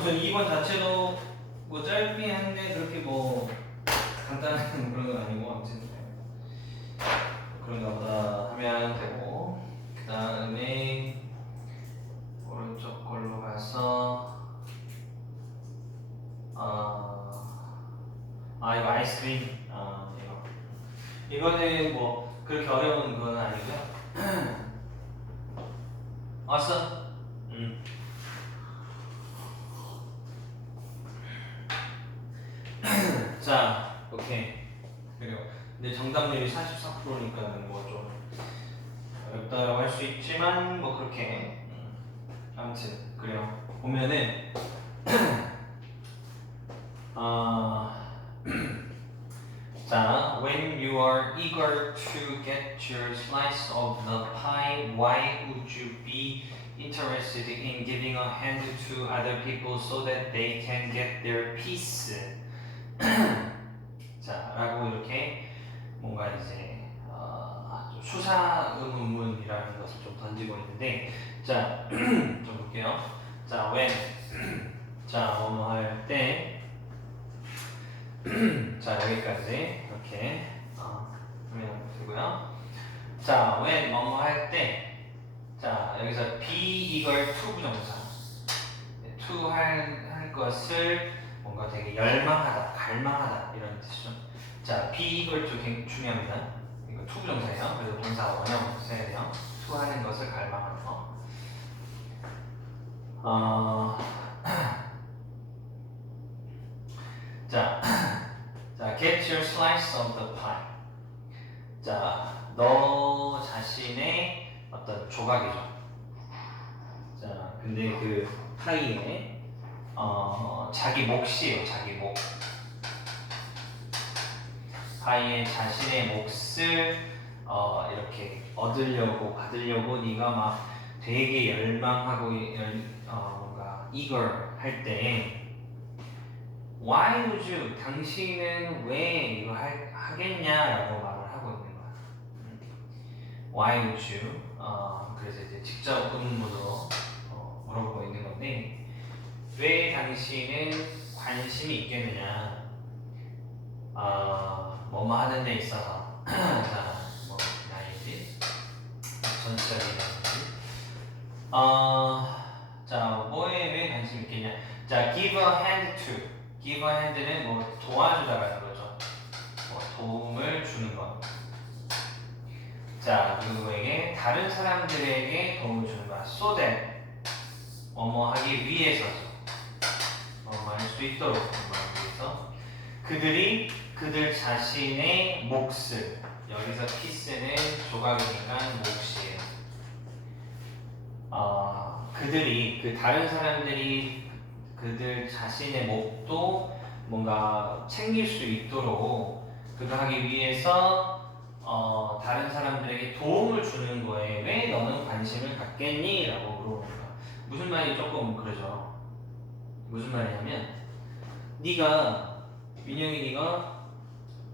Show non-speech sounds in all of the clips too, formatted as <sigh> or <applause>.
우선 2번 자체도 뭐 짧긴 한데 그렇게 뭐 간단한 <laughs> 그런 건 아니고 아무튼. 그런가 보다 하면 되고. 그 다음에 오른쪽 걸로 가서 아, 아 이거 아이스크림. 아 이거. 이거는 뭐 그렇게 어려운 건 아니고요. <clears throat> 왔어? 근데 정답률이 44%니까는 뭐 좀 어렵다라고 할 수 있지만 뭐 그렇게 음, 아무튼 그래요. 보면은 <clears throat> 아 <clears throat> 자, when you are eager to get your slice of the pie, why would you be interested in giving a hand to other people so that they can get their piece? <clears throat> 자, 라고 이렇게 뭔가 이제 어, 좀 수사 의문문이라는 것을 좀 던지고 있는데 자, <clears throat> 좀 볼게요. 자, when <clears throat> 자, 뭐뭐 할때 <clears throat> 자, 여기까지 이렇게 어, 하면 되고요. 자, when 뭐뭐 할때 자, 여기서 be eager to 부정사 네, to 할, 할 것을 뭔가 되게 열망하다, 갈망하다 이런 뜻이죠. 자, be to 굉장히 중요합니다. 이거 to 부정사예요. 그래서 동사 원형 써야 돼요. to 하는 것을 갈망하는 거. 어, <clears throat> 자, <clears throat> 자, get your slice of the pie. 자, 너 자신의 어떤 조각이죠. 자, 근데 그 파이에 어, 자기 몫이에요, 자기 몫. 파이에 자신의 몫을 어, 이렇게 얻으려고 받으려고 네가 막 되게 열망하고 열, 어, 뭔가 eager 할때 Why would you? 당신은 왜 이거 할, 하겠냐라고 말을 하고 있는 거야. 음. Why would you? 어, 그래서 이제 직접 의문문으로 어, 물어보고 있는 건데 왜 당신은 관심이 있겠느냐? 어, 뭐뭐 하는 데 있어서 자, <clears throat> 뭐 나이지 전체적인 나이지 어, 자, 뭐에 왜 관심 있겠냐? 자, give a hand to. give a hand는 뭐 도와주다라는 거죠. 뭐 도움을 주는 것. 자, 누구에게 다른 사람들에게 도움을 주는 거야. so that 뭐뭐 하기 위해서죠. 뭐뭐 할 수 있도록 뭐뭐 위해서 그들이 그들 자신의 몫을 여기서 피스는 조각이니까 몫이에요. 어, 그들이 그 다른 사람들이 그들 자신의 몫도 뭔가 챙길 수 있도록 그거 하기 위해서 어, 다른 사람들에게 도움을 주는 거에 왜 너는 관심을 갖겠니? 라고 거야. 무슨 말이 조금 그러죠. 무슨 말이냐면 네가 민영이 네가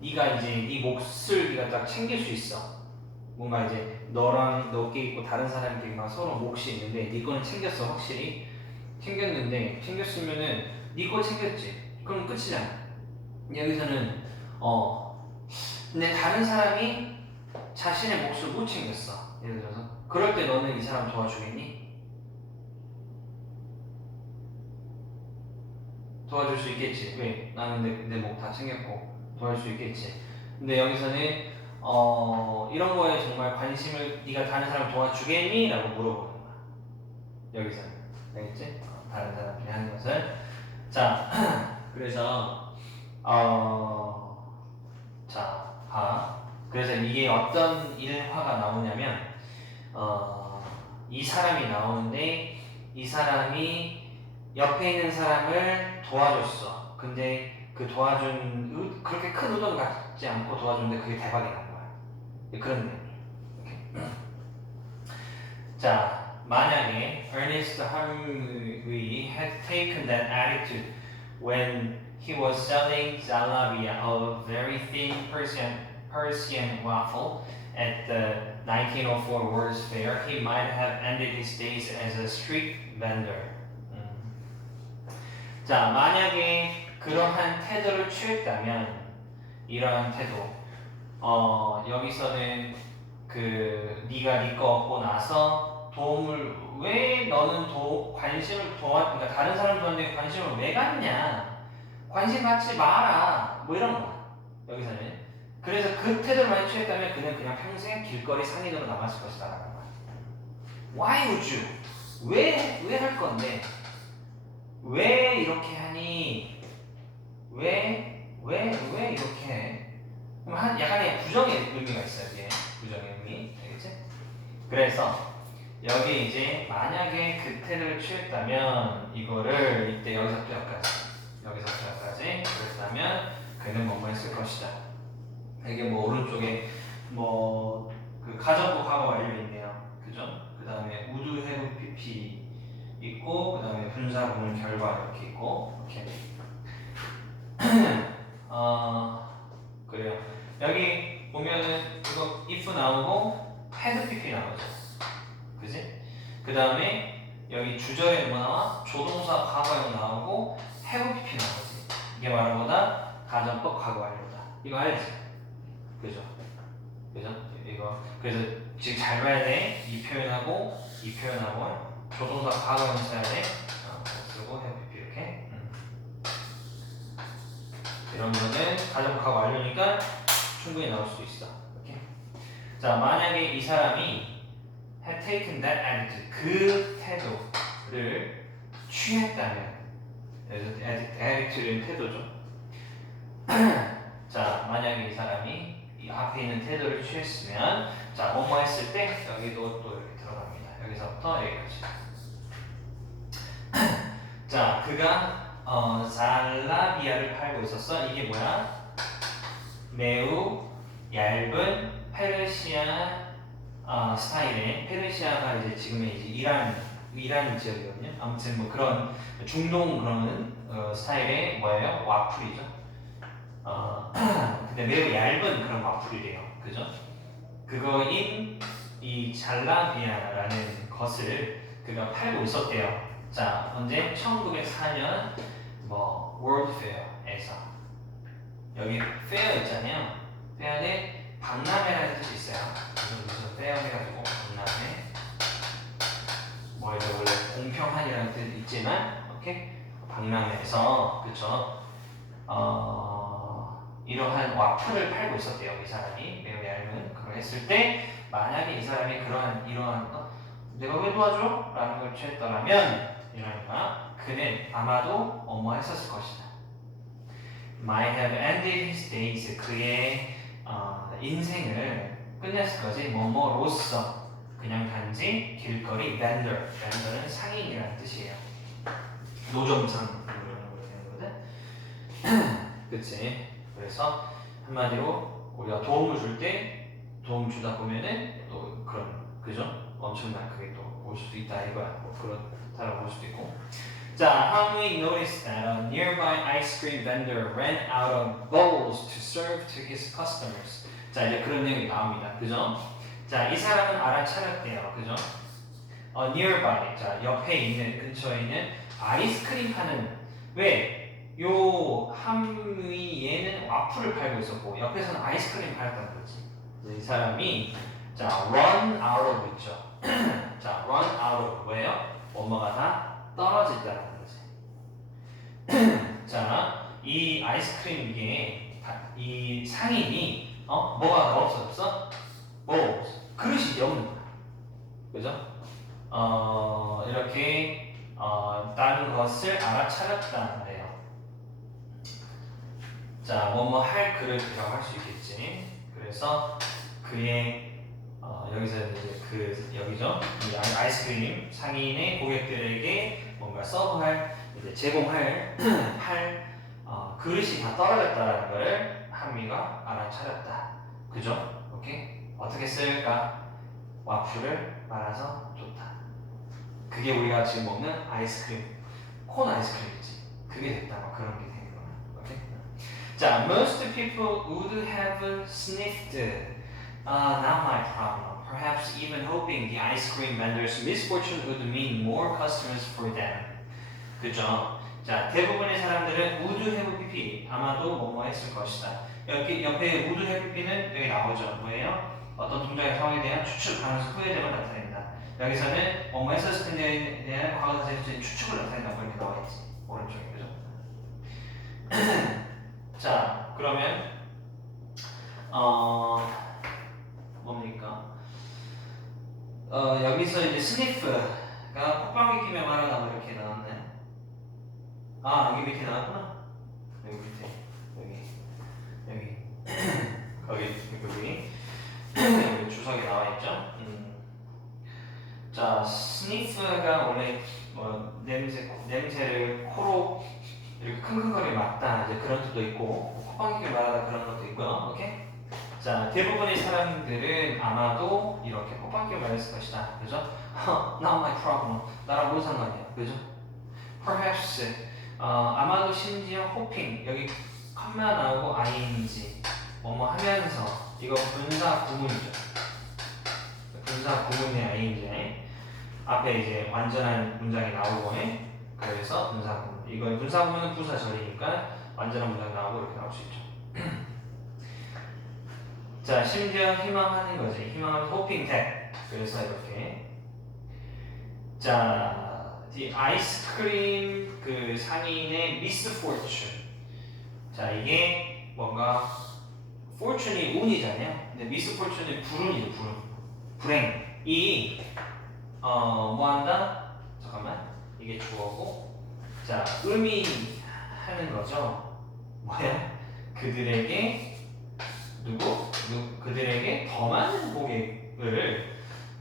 네가 이제 네 몫을 네가 딱 챙길 수 있어. 뭔가 이제 너랑 너께 있고 다른 사람끼리 막 서로 몫이 있는데 네 거는 챙겼어 확실히. 챙겼는데 챙겼으면은 네거 챙겼지. 그럼 끝이잖아. 여기서는 어 근데 다른 사람이 자신의 몫을 못 챙겼어. 예를 들어서. 그럴 때 너는 이 사람 도와주겠니? 도와줄 수 있겠지. 왜? 나는 내목 다 챙겼고 도와줄 수 있겠지 근데 여기서는 어 이런 거에 정말 관심을 네가 다른 사람 도와주겠니? 라고 물어보는 거야 여기서는 알겠지? 어, 다른 사람들이 하는 것을 자 <clears throat> 그래서 어, 자 봐. 그래서 이게 어떤 일화가 나오냐면 어, 이 사람이 나오는데 이 사람이 옆에 있는 사람을 도와줬어. 근데 그 도와준 의- 그렇게 큰 의도는 갖지 않고 도와줬는데 그게 대박이 난 거야. 그런 내용. 자, 만약에 Ernest Hemingway had taken that attitude when he was selling Zalabia, a very thin Persian, Persian waffle, at the 1904 World's Fair, he might have ended his days as a street vendor. 음. 자, 만약에 그러한 태도를 취했다면 이러한 태도 어, 여기서는 그 네가 네거 얻고 나서 도움을 왜 너는 도 관심을 도와 그러니까 다른 사람들한테 관심을 왜 갖냐? 관심 갖지 마라. 뭐 이런 거야 여기서는. 그래서 그 태도를 많이 취했다면 그는 그냥 평생 길거리 상인으로 남았을 것이다 라는 거야. Why would you? 왜 왜 할 건데? 왜 이렇게 하니 왜 왜 왜 이렇게 해? 그럼 한 약간의 부정의 의미가 있어요 이게. 부정의 의미. 알겠지? 그래서 여기 이제 만약에 그 태도를 취했다면 이거를 이때 여기서부터 여기까지 여기서부터 여기까지 그랬다면 그는 뭐뭐 했을 것이다. 이게 뭐 오른쪽에 뭐 그 가정부 과거 완료 있네요. 그죠? 그 다음에 우드 해부 PP 있고 그 다음에 분사 구문 결과 이렇게 있고 이렇게 어 그래요 여기 보면은 이거 if 나오고 had PP 나오죠 그지? 그 다음에 여기 주절에 뭐 나와? 조동사 과거형 나오고 have PP 나오지 이게 바로 뭐다? 가정법 과거 완료다 이거 알지? 그죠? 그죠? 이거 그래서 지금 잘 봐야 돼. 이 표현하고 이 표현하고 조동사 과거형 써야 돼. 어, 쓰고 have PP 이렇게 음. 이러면은 가정법 과거 완료니까 충분히 나올 수도 있어. 이렇게. 자 만약에 이 사람이 had taken that attitude 그 태도를 취했다면 여기서 attitude는 태도죠. <clears throat> 자 만약에 이 사람이 이 앞에 있는 태도를 취했으면 자 뭐뭐 했을 때 여기도 또 이렇게 들어갑니다. 여기서부터 여기까지. <clears throat> 자 그가 어, 잘라비아를 팔고 있었어. 이게 뭐야? 매우 얇은 페르시아 어, 스타일의 페르시아가 이제 지금의 이제 이란 이란 지역이거든요. 아무튼 뭐 그런 중동 그런 어, 스타일의 뭐예요? 와플이죠. 어, <clears throat> 근데 매우 얇은 그런 와플이래요. 그죠? 그거인 이 잘라비아라는 것을 그가 팔고 있었대요. 자, 언제? 1904년 뭐 월드 페어에서 여기 페어 있잖아요. 페어는 박람회라는 뜻이 있어요. 그래서 무슨 페어 해가지고 박람회 뭐 이제 원래 공평한이라는 뜻 있지만 오케이 박람회에서 그쵸 어 이러한 와플을 팔고 있었대요 이 사람이 매우 얇은 그걸 했을 때 만약에 이 사람이 그러한 이러한 어, 내가 왜 도와줘? 라는 걸 취했더라면 이러니까 그는 아마도 뭐뭐 했었을 것이다. Might have ended his days 그의 어, 인생을 끝냈을 거지. 뭐뭐로서 그냥 단지 길거리 vendor vendor는 상인이라는 뜻이에요. 노점상 이런 거 되는 거거든. <clears throat> 그치? 그래서 한마디로 우리가 도움을 줄 때 도움 주다 보면은 또 그런 그죠? 엄청난 그게 또 올 수도 있다 이거야. 뭐 그렇다라고 볼 수도 있고 자, Hamwi noticed that a nearby ice cream vendor ran out of bowls to serve to his customers. 자, 이제 그런 내용이 나옵니다. 그죠? 자, 이 사람은 알아차렸대요. 그죠? 어, nearby. 자, 옆에 있는, 근처에 있는 아이스크림 파는, 왜? 요 함위 얘는 와플을 팔고 있었고, 옆에서는 아이스크림 팔았다는 거지. 그래서 이 사람이, 자, run out of 있죠. <clears throat> 자, run out of. 왜요? 엄마가 다 떨어진다는 거지. 자, 이 아이스크림 이게 다- 이 상인이 어 뭐가 없어졌어? 뭐 그릇이 없는 거야. 그죠? 어 이렇게 어 다른 것을 알아차렸다는 데요. 자, 뭐뭐 할 그릇이라고 할 수 있겠지. 그래서 그의 어, 여기서 이제 그 여기죠. 이 아이- 아이스크림 상인의 고객들에게 뭔가 서브할 이제 제공할 할 어, 그릇이 다 떨어졌다라는 것을 한미가 알아차렸다. 그죠? 오케이. 어떻게 쓸까? 와플을 말아서 줬다. 그게 우리가 지금 먹는 아이스크림, 콘 아이스크림이지. 그게 됐다. 막 그런 게 되는 거야. 오케이. 자, most people would have sniffed. Uh, not my problem. Perhaps even hoping the ice cream vendor's misfortune would mean more customers for them. 그죠? 자, 대부분의 사람들은 would have pp 아마도 뭐뭐 했을 것이다. 여기 옆에 would have pp는 여기 나오죠. 뭐예요? 어떤 동작의 상황에 대한 추측, 가능성, 후회됨을 나타낸다. 여기서는 뭐뭐 했었을 텐데에 대한 과거사의 추측을 나타낸다고 이렇게 나와 있지. 오른쪽에 그죠? <clears throat> 자, 그러면 어 뭡니까? 어 여기서 이제 스니프가 콧방귀 끼며 말하다 뭐 이렇게 나왔네. 아 여기 밑에 나왔구나. 여기 밑에 여기 여기 <clears throat> 거기 여기 <clears throat> 여기 주석에 나와 있죠. 음. 자 스니프가 원래 뭐 냄새 냄새를 코로 이렇게 킁킁거리 맡다 이제 그런 뜻도 있고 콧방귀를 말하다 그런 것도 있고요. 오케이? 자 대부분의 사람들은 아마도 이렇게 콧방귀를 말했을 것이다. 그죠? <laughs> Not my problem. 나랑 뭔 상관이야. 그죠? Perhaps 어, 아마도 심지어 hoping 여기 컴마 나오고 ing 뭐뭐 하면서 이거 분사 구문이죠. 분사 구문의 ing 앞에 이제 완전한 문장이 나오고 그래서 분사 구문. 이거 분사 구문은 부사 절이니까 완전한 문장이 나오고 이렇게 나올 수 있죠. <clears throat> 자 심지어 희망하는 거지. 희망은 hoping that. 그래서 이렇게 자, 이 아이스크림 그 상인의 misfortune. 자, 이게 뭔가 fortune이 운이잖아요. 근데 misfortune이 불운이죠, 불운. 불행. 이 어, 뭐 한다? 잠깐만. 이게 주어고. 자, 의미하는 거죠. 뭐야? 그들에게 누구? 누, 그들에게 더 많은 고객을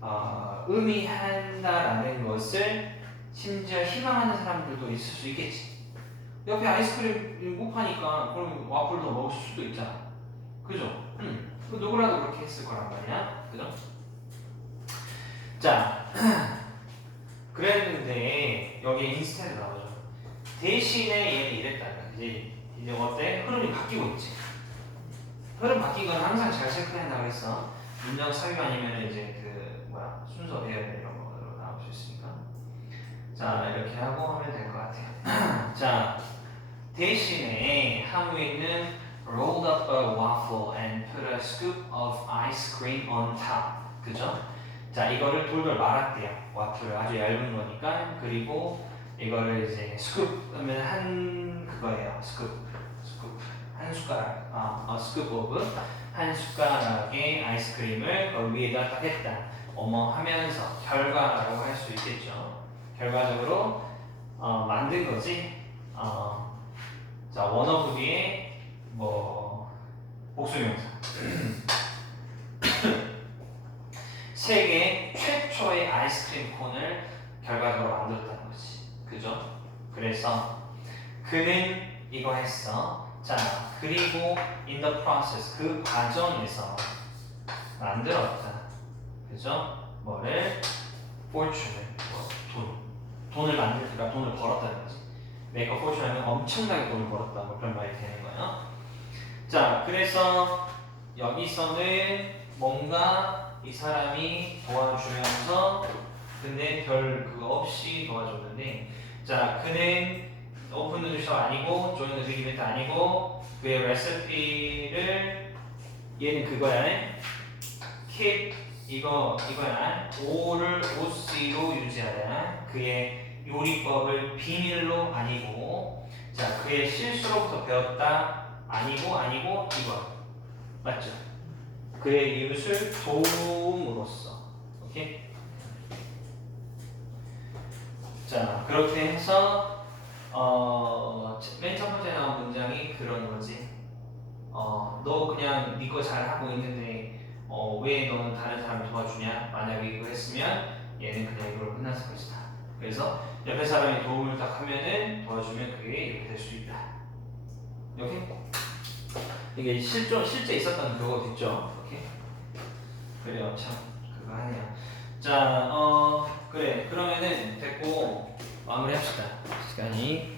어, 의미한다라는 것을 심지어 희망하는 사람들도 있을 수 있겠지. 옆에 아이스크림 못 파니까 그럼 와플 더 먹을 수도 있잖아. 그죠? 음. 그 누구라도 그렇게 했을 거란 말이야. 그죠? 자, <clears throat> 그랬는데 여기 인스타에 나오죠. 대신에 얘는 이랬다. 이제 이제 어때? 흐름이 바뀌고 있지. 흐름 바뀐 건 항상 잘 체크해야 했어. 문장 사유 아니면 이제 그 뭐야 순서 배열 이런 거로 나올 수 있으니까. 자 이렇게 하고 하면 될 것 같아요. <clears throat> 자 대신에 한국에는 rolled up a waffle and put a scoop of ice cream on top. 그죠? 자 이거를 돌돌 말았대요. 와플을 아주 얇은 거니까 그리고 이거를 이제 스쿱 하면 한 그거예요. 스쿱 스쿱 한 숟가락 아, 아 스쿱 오브 한 숟가락의 아이스크림을 그 위에다 딱 했다. 어머 하면서 결과라고 할 수 있겠죠. 결과적으로 어, 만든 거지. 어, 자 원어브 뒤에 뭐 복수명사. <clears throat> 세계 최초의 아이스크림 콘을 결과적으로 만들었다는 거지. 그죠? 그래서 그는 이거 했어. 자, 그리고 in the process 그 과정에서 만들었다. 그죠? 뭐를 뭐, 돈 돈을 만들니까 돈을 벌었다는 거지. fortune 하면 엄청나게 돈을 벌었다. 뭐 그런 말이 되는 거예요. 자, 그래서 여기서는 뭔가 이 사람이 도와주면서 근데 별 그거 없이 도와줬는데 자, 그는 오픈 누드셔 아니고 조인 누드 이벤트 아니고 그의 레시피를 얘는 그거야 kit 이거 이거야 오를 OC로 유지하라 그의 요리법을 비밀로 아니고 자 그의 실수로부터 배웠다 아니고 아니고 이거 맞죠? 그의 이웃을 도움으로써 오케이 자 그렇게 해서 어, 맨 첫 번째 나온 문장이 그런 거지. 어, 너 그냥 네 거 잘 하고 있는데 어, 왜 너는 다른 사람을 도와주냐? 만약에 이거 했으면 얘는 그냥 이걸로 끝났을 것이다. 그래서 옆에 사람이 도움을 딱 하면은 도와주면 그게 이렇게 될 수 있다. 이렇게 이게 실존 실제 있었던 그거 있죠. 이렇게 그래요. 참 그거 하네요. 자, 어 그래 그러면은 됐고 마무리합시다. 시간이